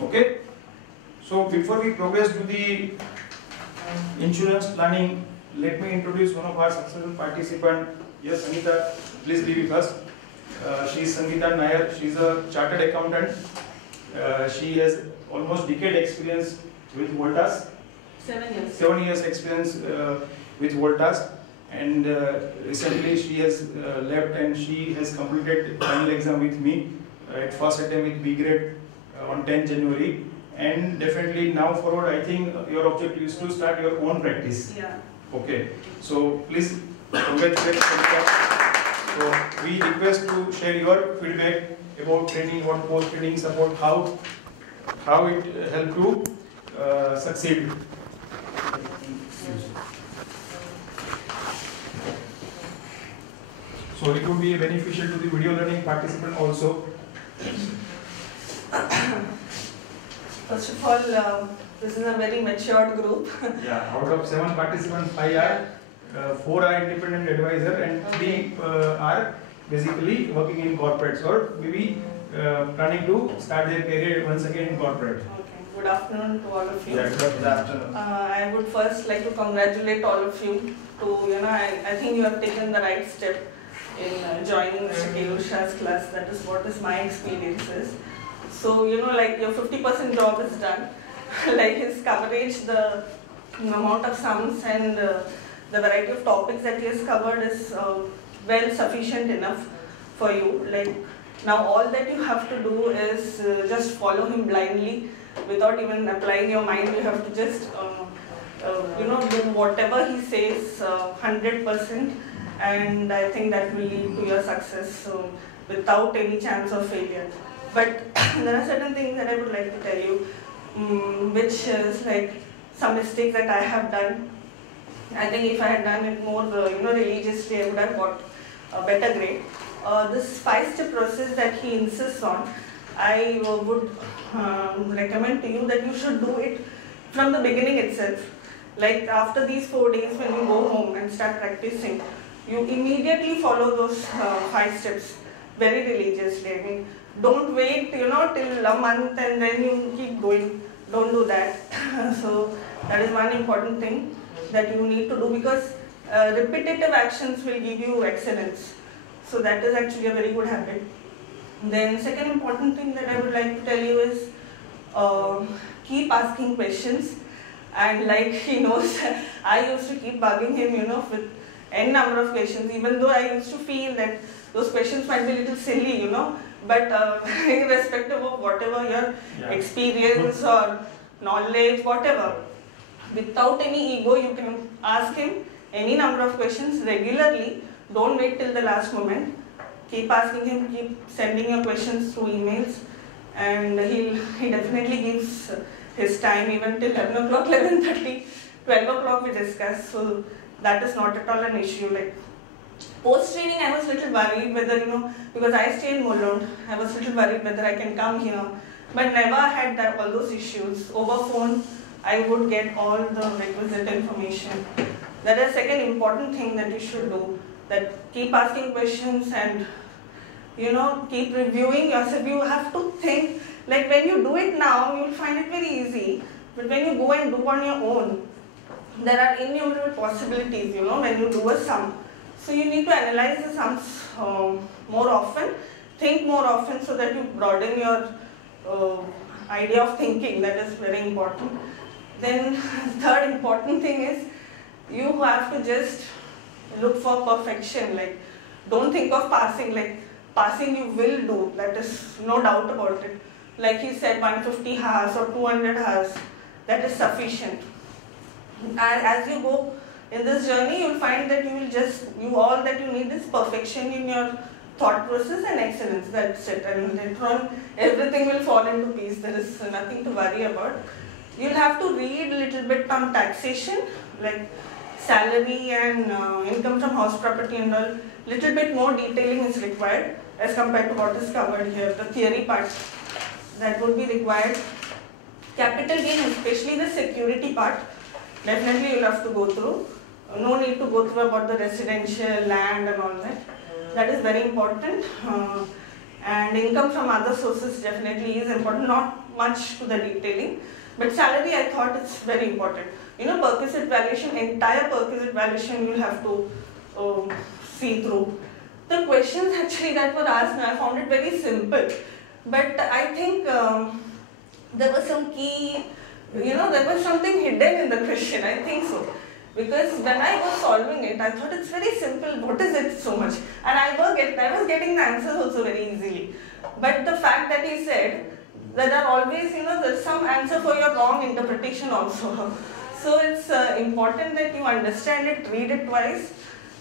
Okay. So before we progress to the insurance planning, let me introduce one of our successful participants. Yes, Sangeeta, please be with us. She is Sangeeta Nair. She is a chartered accountant. She has almost decade experience with Voltas. 7 years. 7 years experience with Voltas, and recently she has left and she has completed final exam with me at first attempt with B grade on 10 January. And definitely now forward, I think your objective is to start your own practice. Yeah. Okay. So please congratulate Sangeeta. So we request to share your feedback about training, what post training support, how it helped you succeed. So it would be beneficial to the video learning participant also. First of all, this is a very matured group. Yeah, out of 7 participants, 5 are 4 are independent advisor and 3 are basically working in corporates or maybe planning to start their career once again in corporate. Okay. Good afternoon to all of you. Yeah, good afternoon. I would first like to congratulate all of you to, I think you have taken the right step in joining Mr. Keyur Shah's class. That is what is my experiences. So, like your 50% job is done. Like his coverage, the amount of sums and the variety of topics that he has covered is well sufficient enough for you. Like now all that you have to do is just follow him blindly without even applying your mind. You have to just do whatever he says 100%, and I think that will lead to your success without any chance of failure. But there are certain things that I would like to tell you, which is like some mistakes that I have done. I think if I had done it more religiously, I would have got a better grade. This 5-step process that he insists on, I would recommend to you that you should do it from the beginning itself. Like after these 4 days, when you go home and start practicing, you immediately follow those 5 steps very religiously. I mean, don't wait, till a month and then you keep going. Don't do that. So that is one important thing that you need to do, because repetitive actions will give you excellence. So that is actually a very good habit. Then second important thing that I would like to tell you is keep asking questions. And like he knows, I used to keep bugging him, with n number of questions, even though I used to feel that those questions might be a little silly, but irrespective of whatever your experience or knowledge, whatever, without any ego, you can ask him any number of questions regularly. Don't wait till the last moment. Keep asking him, keep sending your questions through emails, and he definitely gives his time even till 11 o'clock, 11:30, 12 o'clock we discuss. So that is not at all an issue. Like post training, I was a little worried whether, because I stay in Mulund, I was a little worried whether I can come here, but never had all those issues. Over phone, I would get all the requisite information. That is second important thing that you should do. That keep asking questions and keep reviewing yourself. You have to think, like when you do it now, you'll find it very easy. But when you go and do on your own, there are innumerable possibilities, when you do a sum. So you need to analyze the sums more often, think more often, so that you broaden your idea of thinking. That is very important. Then third important thing is you have to just look for perfection. Like don't think of passing. Like passing you will do, that is no doubt about it. Like he said, 150 hours or 200 hours, that is sufficient. And as you go in this journey, you will find that all that you need is perfection in your thought process and excellence. That's it. And later on, everything will fall into peace. There is nothing to worry about. You'll have to read a little bit on taxation, like salary and income from house property and all. Little bit more detailing is required as compared to what is covered here. The theory part, that would be required. Capital gain, especially the security part, definitely you'll have to go through. No need to go through about the residential land and all that. That is very important. And income from other sources definitely is important, not much to the detailing. But salary, I thought it's very important. You know, perquisite valuation, entire perquisite valuation you'll have to see through. The questions actually that were asked, I found it very simple. But I think there was some key, there was something hidden in the question, I think so. Because when I was solving it, I thought it's very simple, what is it so much? And I was getting the answers also very easily. But the fact that he said, that are always, there's some answer for your wrong interpretation also. So it's important that you understand it, read it twice.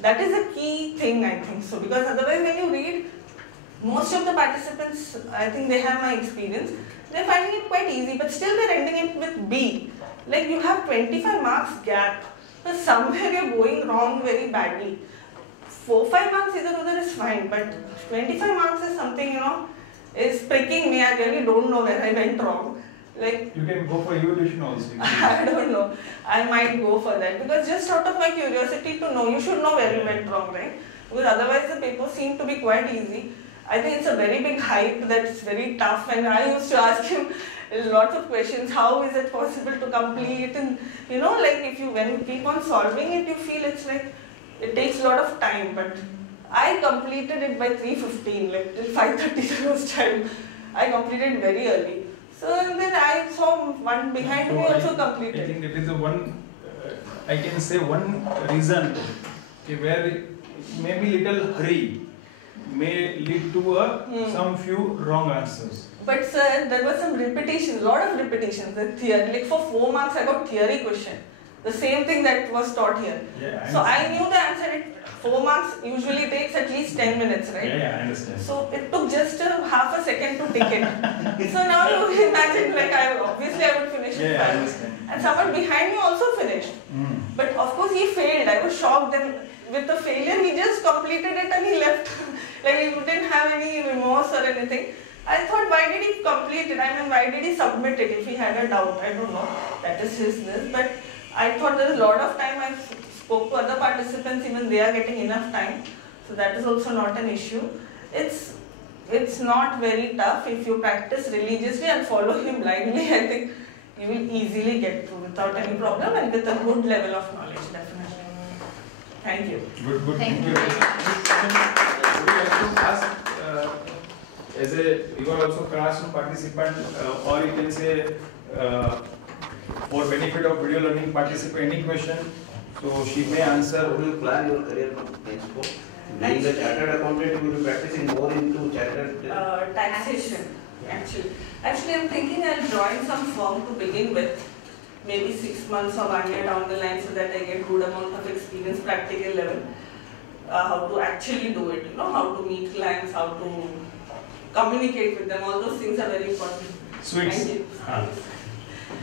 That is a key thing, I think so. Because otherwise when you read, most of the participants, I think they have my experience, they're finding it quite easy, but still they're ending it with B. Like you have 25 marks gap, but somewhere you're going wrong very badly. 4-5 marks either other is fine, but 25 marks is something, is pricking me. I really don't know where I went wrong. Like you can go for evaluation also. I don't know. I might go for that because just out of my curiosity to know, you should know where you went wrong, right? Because otherwise the papers seem to be quite easy. I think it's a very big hype that's very tough, and I used to ask him lots of questions. How is it possible to complete? And like when you keep on solving it, you feel it's like it takes a lot of time, but I completed it by 3:15, like till 5:30 there was time. I completed very early. So then I saw one behind me also completed. I think that is the one, I can say one reason where maybe little hurry may lead to some few wrong answers. But sir, there was some repetition, lot of repetitions. The theory, like for 4 marks I got theory question. The same thing that was taught here. Yeah, so I knew the answer. 4 marks usually takes at least 10 minutes, right? Yeah, I understand. So it took just half a second to tick it. So now you imagine, like obviously I would finish in 5. I understand. And someone behind me also finished. But of course he failed. I was shocked. Then with the failure he just completed it and he left. Like he didn't have any remorse or anything. I thought, why did he complete it? I mean, why did he submit it if he had a doubt? I don't know. That is his business. But I thought there is a lot of time. I spoke to other participants, even they are getting enough time. So that is also not an issue. It's not very tough. If you practice religiously and follow him blindly, I think you will easily get through without any problem and with a good level of knowledge, definitely. Thank you. Good. Thank you. Would you like to ask, you are also classroom participant, or you can say, for benefit of video learning participant, any question, so she may answer. How do you plan your career next for? Being a chartered accountant, you will be practicing more into chartered Taxation, actually. Actually, I'm thinking I'll join some firm to begin with, maybe 6 months or 1 year down the line, so that I get good amount of experience, practical level, how to actually do it, how to meet clients, how to communicate with them, all those things are very important. Sweets. Thank you.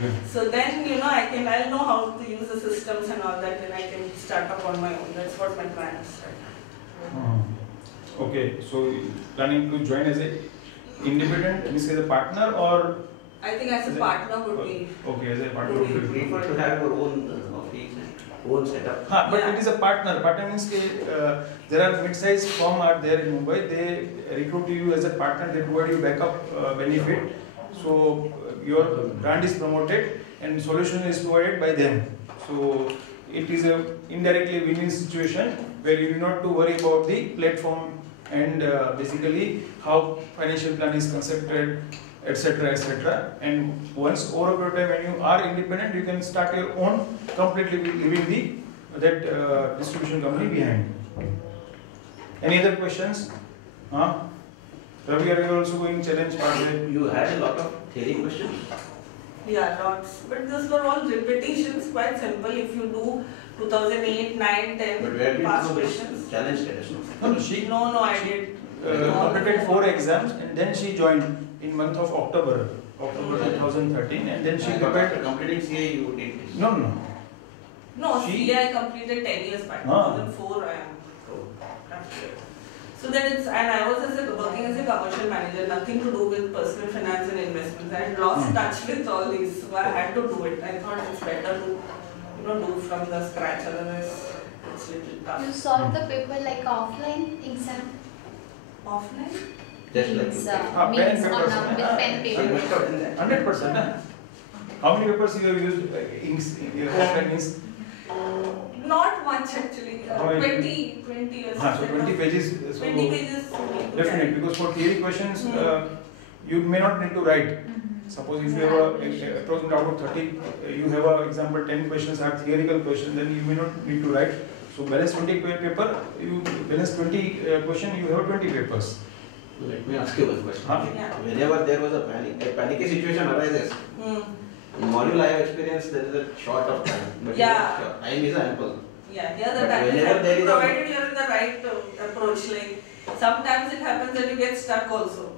Good. So then, I'll know how to use the systems and all that, and I can start up on my own. That's what my plan is. Okay, so planning to join as a independent, means as a partner, or? I think as a partner would be. Okay, as a partner Would be would be. prefer to have your own office and own setup. But Yeah. it is a partner. Partner means there are mid-sized firm out there in Mumbai. They recruit you as a partner. They provide you backup benefit. So your brand is promoted and solution is provided by them. So it is a indirectly win-win situation where you do not to worry about the platform and basically how financial plan is constructed, etc., etc. And once over a period of time when you are independent, you can start your own, completely leaving that distribution company behind. Any other questions? Ravi, are you also going challenge part? You had a lot of theory questions. Yeah, lots. But those were all repetitions, quite simple. If you do 2008, 9, 10 But where did past you questions. challenge status? No, she No, I did. completed 4 exams and then she joined in month of October 2013, and then she prepared. After completing CA, you did this. No. No, She- CA I completed 10 years back. Ah. 2004 I am. So then and I was working as a commercial manager, nothing to do with personal finance and investments. I had lost touch with all these, so I had to do it. I thought it's better to, do from the scratch, otherwise it's little tough. You solved the paper like offline exam. Offline? Just like means, you said. pen and means on papers, with pen You paper. must have done that. 100%. How many papers you have used inks, offline inks? Not much actually. How many? 20 years. So 20 pages. So 20 pages. definitely, because for theory questions, you may not need to write. Suppose if you have a thousand out of 30, you have a example 10 questions are theoretical questions, then you may not need to write. So balance 20 paper, you balance 20 question, you have 20 papers. Let me ask you one question. Yeah. Whenever there was a panicky situation arises, in module I have experienced there is a short of time. But Yeah. time is ample. Yeah, the other But time whenever there is a- provided you're in the right approach. Like sometimes it happens that you get stuck also.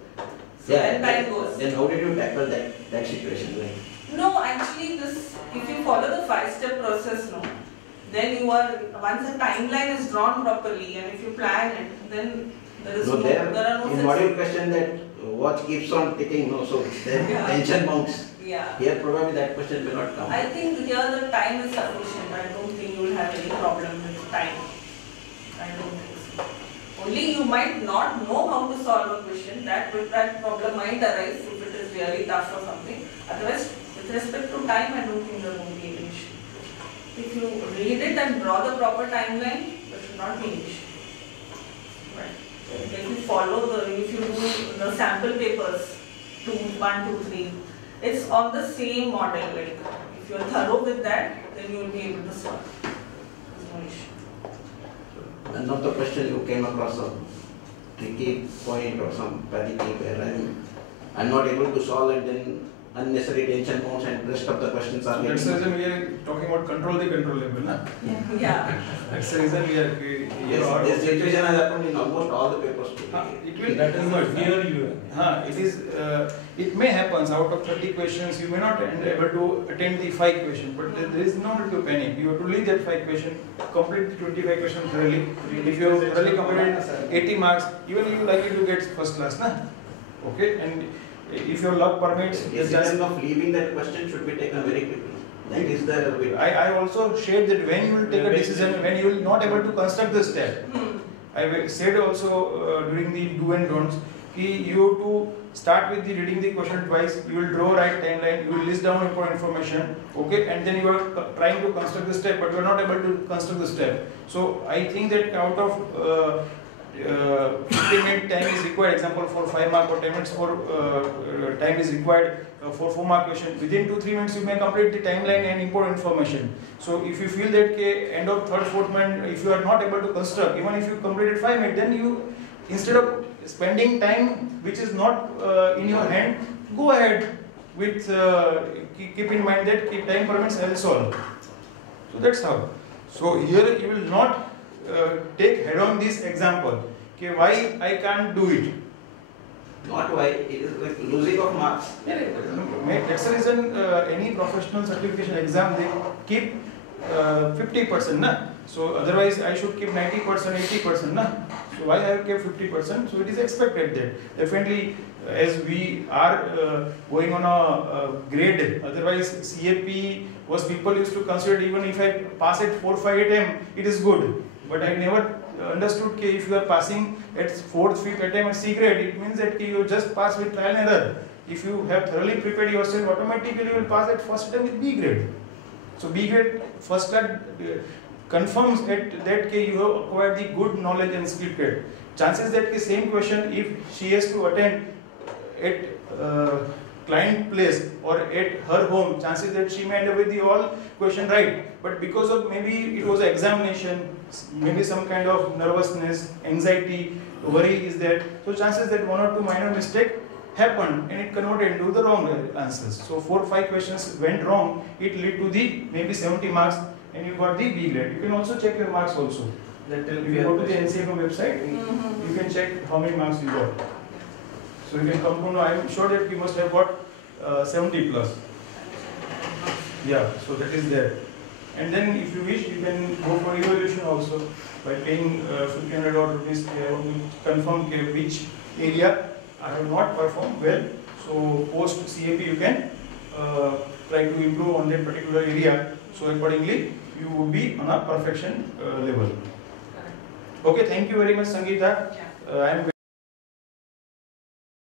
So then time goes. Then how did you tackle that situation? Like, No, actually, if you follow the 5-step process, then you are once the timeline is drawn properly, and if you plan it, then there is no, there are no in such- module question that watch keeps on ticking, so then Yeah. tension mounts. Yeah. Here probably that question will not come. I think here the time is sufficient. I don't think you will have any problem with time. I don't think so. Only you might not know how to solve a question. That problem might arise if it is really tough or something. Otherwise, with respect to time, I don't think there won't be any issue. If you read it and draw the proper timeline, there should not be an issue. Right. If you follow if you do the sample papers, 1, 2, 3, it's on the same model. Like if you are thorough with that, then you will be able to solve. There's no issue. None of the question you came across a tricky point or some panicky where I'm not able to solve it, then unnecessary tension mounts and rest of the questions are That's the getting. reason we are talking about control the controllable. Na? Yeah. That's the reason we are. Yes, this situation has happened in almost all the papers. It will. That is the fear you have. It is. It may happen out of 30 questions, you may not be able to attend the 5 questions, but there is no need to panic. You have to leave that 5 question, complete the 25 questions thoroughly. If you have thoroughly completed 80 marks, even you are likely to get first class, na? Okay, and if your luck permits, The decision of leaving that question should be taken very quickly. That is the way. I also shared that when you will take a decision, when you will not able to construct the step. I said also during the do and don'ts, you have to start with the reading the question twice, you will draw right timeline, you will list down important information, okay, and then you are trying to construct the step, but you are not able to construct the step. So I think that out of 15-minute time is required, example for 5 mark or 10 minutes for time is required for 4 mark question. Within 2-3 minutes you may complete the timeline and import information. So if you feel that end of 3rd, 4th minute, if you are not able to construct, even if you completed 5 minutes, then you, instead of spending time which is not in your hand, go ahead with, keep in mind that time permits, I will solve. So that's how. So here you will not take head on this example, okay, why I can't do it. Not why, it is like losing of marks. That's the reason any professional certification exam they keep 50%, na? So otherwise I should keep 90%, 80%, na? So why I have kept 50%? So it is expected that definitely as we are going on a grade, otherwise CAP was people used to consider even if I pass at 4-5 attempt, it is good. But I never understood that if you are passing at 4th, 5th attempt at C grade, it means that you just pass with trial and error. If you have thoroughly prepared yourself, automatically you will pass at first attempt with B grade. So B grade first class confirms at that case you have acquired the good knowledge and skill grade. Chances that the same question if she has to attend at client place or at her home, chances that she may end up with the all question right. But because of maybe it was an examination, maybe some kind of nervousness, anxiety, worry is there. So chances that 1 or 2 minor mistake happened and it converted into the wrong answers. So 4 or 5 questions went wrong, it led to the maybe 70 marks and you got the B grade. You can also check your marks also. That if you go to the NCFM website, you can check how many marks you got. So you can come to know, I am sure that you must have got 70 plus. Yeah, so that is there. And then if you wish, you can go for evaluation also by paying 1500 odd rupees to confirm which area I have not performed well. So post CAP you can try to improve on that particular area. So accordingly you will be on a perfection level. Okay, thank you very much, Sangeeta. I am